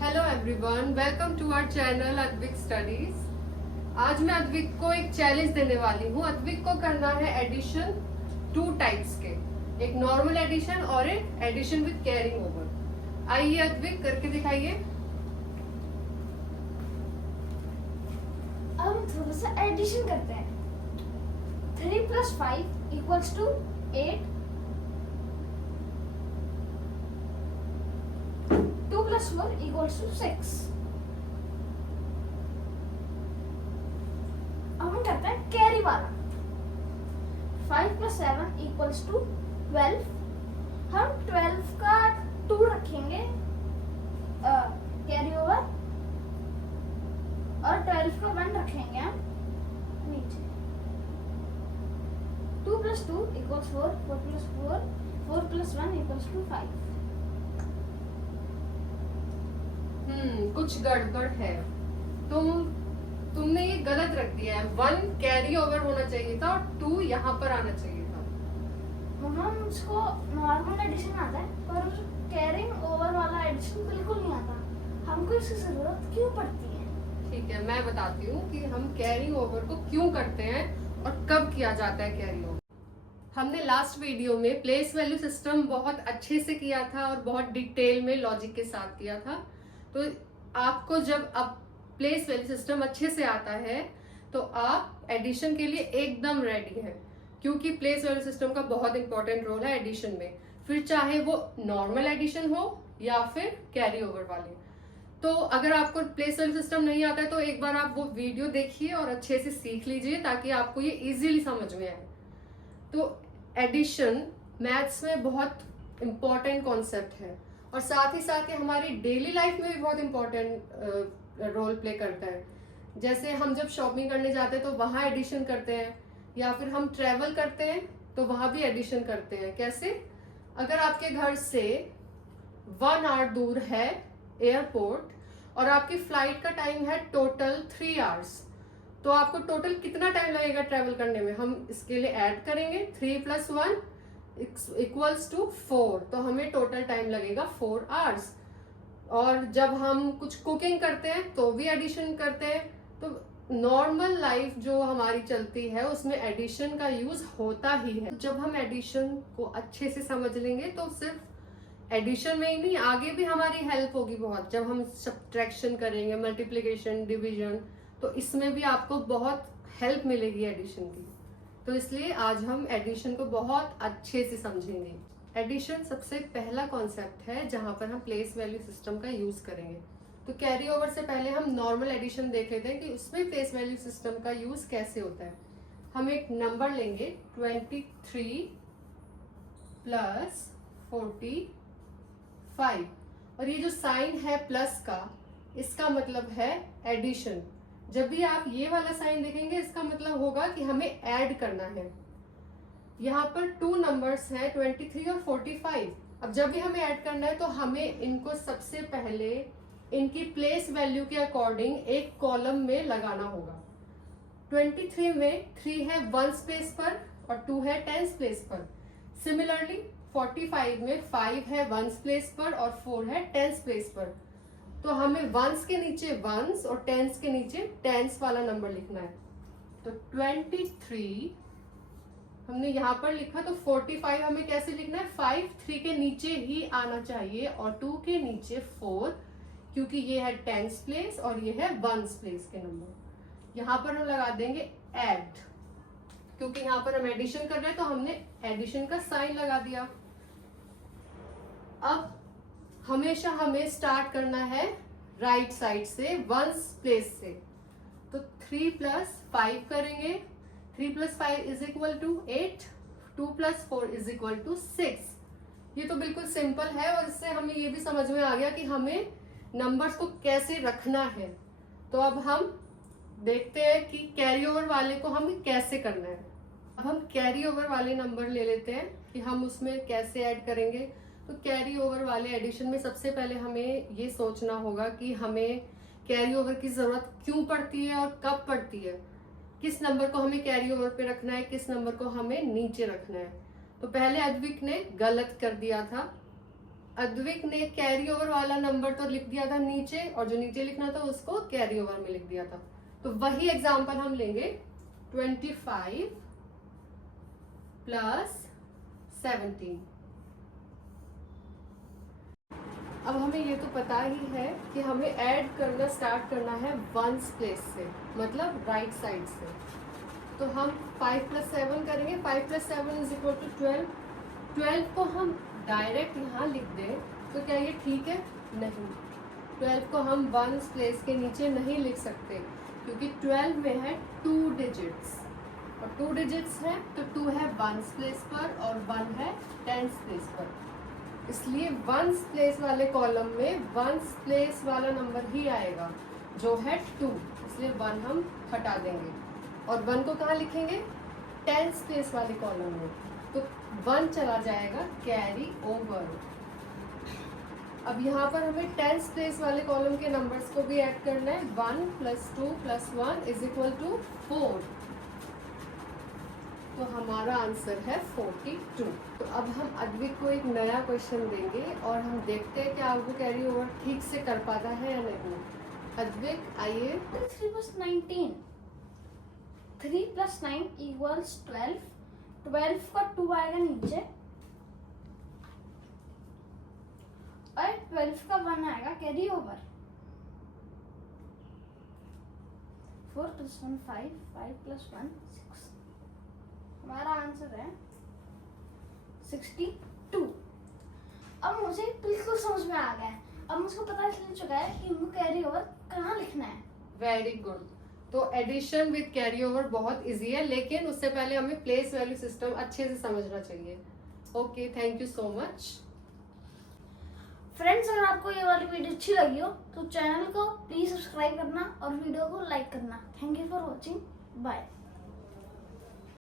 Hello everyone, welcome to our channel Advik studies. आज मैं अद्विक को एक चैलेंज देने वाली हूँ। अद्विक को करना है एडिशन 2 टाइप्स के, एक नॉर्मल एडिशन और एक एडिशन विद कैरिंग ओवर। आइए अद्विक, करके दिखाइए। अब हम थोड़ा सा एडिशन करते हैं। 3 + 5 = 8। 2 + 4 = 6। अब हम करते हैं कैरी वाला। 5 + 7 = 12। हम 12 का 2 रखेंगे कैरी ओवर और 12 का 1 रखेंगे हम नीचे। 2 + 2 = 4। 4 + 4 4 + 1 = 5। कुछ गड़बड़ है। तुमने ये गलत रख दिया है। 1 कैरी ओवर होना चाहिए था और 2 यहाँ पर आना चाहिए था। हम उसको नॉर्मल एडिशन आता है, पर कैरिंग ओवर वाला एडिशन बिल्कुल नहीं आता। हमको इसकी जरूरत क्यों पड़ती है? ठीक है, मैं बताती हूँ कि हम कैरी ओवर को क्यों करते हैं और कब किया जाता है कैरी ओवर। हमने लास्ट वीडियो में प्लेस वैल्यू सिस्टम बहुत अच्छे से किया था और बहुत डिटेल में लॉजिक के साथ किया था। तो आपको जब अब प्लेस वैल्यू सिस्टम अच्छे से आता है तो आप एडिशन के लिए एकदम रेडी हैं, क्योंकि प्लेस वैल्यू सिस्टम का बहुत इंपॉर्टेंट रोल है एडिशन में, फिर चाहे वो नॉर्मल एडिशन हो या फिर कैरी ओवर वाले। तो अगर आपको प्लेस वैल्यू सिस्टम नहीं आता है तो एक बार आप वो वीडियो देखिए और अच्छे से सीख लीजिए ताकि आपको ये इजीली समझ में आए। तो एडिशन मैथ्स में बहुत इंपॉर्टेंट कॉन्सेप्ट है और साथ ही साथ ये हमारी डेली लाइफ में भी बहुत इंपॉर्टेंट रोल प्ले करता है। जैसे हम जब शॉपिंग करने जाते हैं तो वहां एडिशन करते हैं, या फिर हम ट्रेवल करते हैं तो वहां भी एडिशन करते हैं। कैसे? अगर आपके घर से 1 आवर दूर है एयरपोर्ट और आपकी फ्लाइट का टाइम है टोटल 3 आवर्स, तो आपको टोटल कितना टाइम लगेगा ट्रेवल करने में? हम इसके लिए ऐड करेंगे 3 + 1 = 4, तो हमें टोटल टाइम लगेगा 4 आवर्स। और जब हम कुछ कुकिंग करते हैं तो भी एडिशन करते हैं। तो नॉर्मल लाइफ जो हमारी चलती है उसमें एडिशन का यूज होता ही है। जब हम एडिशन को अच्छे से समझ लेंगे तो सिर्फ एडिशन में ही नहीं, आगे भी हमारी हेल्प होगी बहुत। जब हम सब्ट्रैक्शन करेंगे, मल्टीप्लिकेशन, डिवीजन, तो इसमें भी आपको बहुत हेल्प मिलेगी एडिशन की। तो इसलिए आज हम एडिशन को बहुत अच्छे से समझेंगे। एडिशन सबसे पहला कॉन्सेप्ट है जहां पर हम प्लेस वैल्यू सिस्टम का यूज करेंगे। तो कैरी ओवर से पहले हम नॉर्मल एडिशन देख लेते हैं कि उसमें प्लेस वैल्यू सिस्टम का यूज कैसे होता है। हम एक नंबर लेंगे 23 + 45, और ये जो साइन है प्लस का, इसका मतलब है एडिशन। जब भी आप ये वाला साइन देखेंगे इसका मतलब होगा कि हमें ऐड करना है। यहाँ पर 2 नंबर्स हैं 23 और 45। अब जब भी हमें ऐड करना है तो हमें इनको सबसे पहले इनकी प्लेस वैल्यू के अकॉर्डिंग एक कॉलम में लगाना होगा। 23 में 3 है 1 प्लेस पर और 2 है 10 प्लेस पर। सिमिलरली 45 में 5 है 1 प्लेस पर और 4 है 10 प्लेस पर। तो हमें 1s के नीचे 1s और 10s के नीचे 10s वाला नंबर लिखना है। तो 23 हमने यहाँ पर लिखा, तो 45 हमें कैसे लिखना है? 5 3 के नीचे ही आना चाहिए और 2 के नीचे 4, क्योंकि ये है 10s प्लेस और ये है 1s प्लेस के नंबर। यहाँ पर हम लगा देंगे ऐड, क्योंकि यहाँ पर हम एडिशन कर रहे हैं तो हमने एडिशन का साइन लगा दिया। अब हमेशा हमें स्टार्ट करना है राइट साइड से, 1s प्लेस से। तो 3 + 5 करेंगे। 3 + 5 = 8। 2 + 4 = 6। ये तो बिल्कुल सिंपल है और इससे हमें ये भी समझ में आ गया कि हमें नंबर्स को कैसे रखना है। तो अब हम देखते हैं कि कैरी ओवर वाले को हमें कैसे करना है। अब हम कैरी ओवर वाले नंबर ले लेते हैं कि हम उसमें कैसे ऐड करेंगे। तो कैरी ओवर वाले एडिशन में सबसे पहले हमें ये सोचना होगा कि हमें कैरी ओवर की जरूरत क्यों पड़ती है और कब पड़ती है, किस नंबर को हमें कैरी ओवर पे रखना है, किस नंबर को हमें नीचे रखना है। तो पहले अद्विक ने गलत कर दिया था। अद्विक ने कैरी ओवर वाला नंबर तो लिख दिया था नीचे, और जो नीचे लिखना था उसको कैरी ओवर में लिख दिया था। तो वही एग्जांपल हम लेंगे 25 प्लस 17। अब हमें ये तो पता ही है कि हमें ऐड करना स्टार्ट करना है वंस प्लेस से, मतलब राइट साइड से। तो हम 5 प्लस 7 करेंगे। 5 प्लस 7 इज इक्वल टू 12। 12 को हम डायरेक्ट यहाँ लिख दें तो क्या ये ठीक है? नहीं। 12 को हम वंस प्लेस के नीचे नहीं लिख सकते, क्योंकि 12 में है 2 डिजिट्स, और 2 डिजिट्स है तो 2 है वंस प्लेस पर और 1 है टेंस प्लेस पर। इसलिए वंस प्लेस वाले कॉलम में वंस प्लेस वाला नंबर ही आएगा जो है 2, इसलिए 1 हम हटा देंगे। और 1 को कहाँ लिखेंगे? टेंस प्लेस वाले कॉलम में, तो 1 चला जाएगा कैरी ओवर। अब यहाँ पर हमें टेंस प्लेस वाले कॉलम के नंबर्स को भी ऐड करना है। 1 plus 2 plus 1 is equal to 4। तो हमारा आंसर है 42। तो अब हम अद्विक को एक नया क्वेश्चन देंगे और हम देखते हैं कि वो कैरी ओवर ठीक से कर पाता है या नहीं। अद्विक आइए। 3 प्लस 19, 3 प्लस 9 इक्वल्स 12। 12 का 2 आएगा नीचे और 12 का 1 आएगा कैरी ओवर। 4 plus 1 5, 5 plus 1 6। हमारा आंसर है 62। अब मुझे बिल्कुल समझ में आ गया है। अब मुझको पता चल चुका है कि उनको कैरी ओवर कहाँ लिखना है। Very good. तो एडिशन विद कैरी ओवर बहुत इजी है, लेकिन उससे पहले हमें प्लेस वैल्यू सिस्टम अच्छे से समझना चाहिए। Okay, thank you so much. Friends, अगर आपको ये वाली वीडियो अच्छी लगी हो तो चैनल को प्लीज सब्सक्राइब करना और वीडियो को लाइक करना। Thank you for watching. Bye.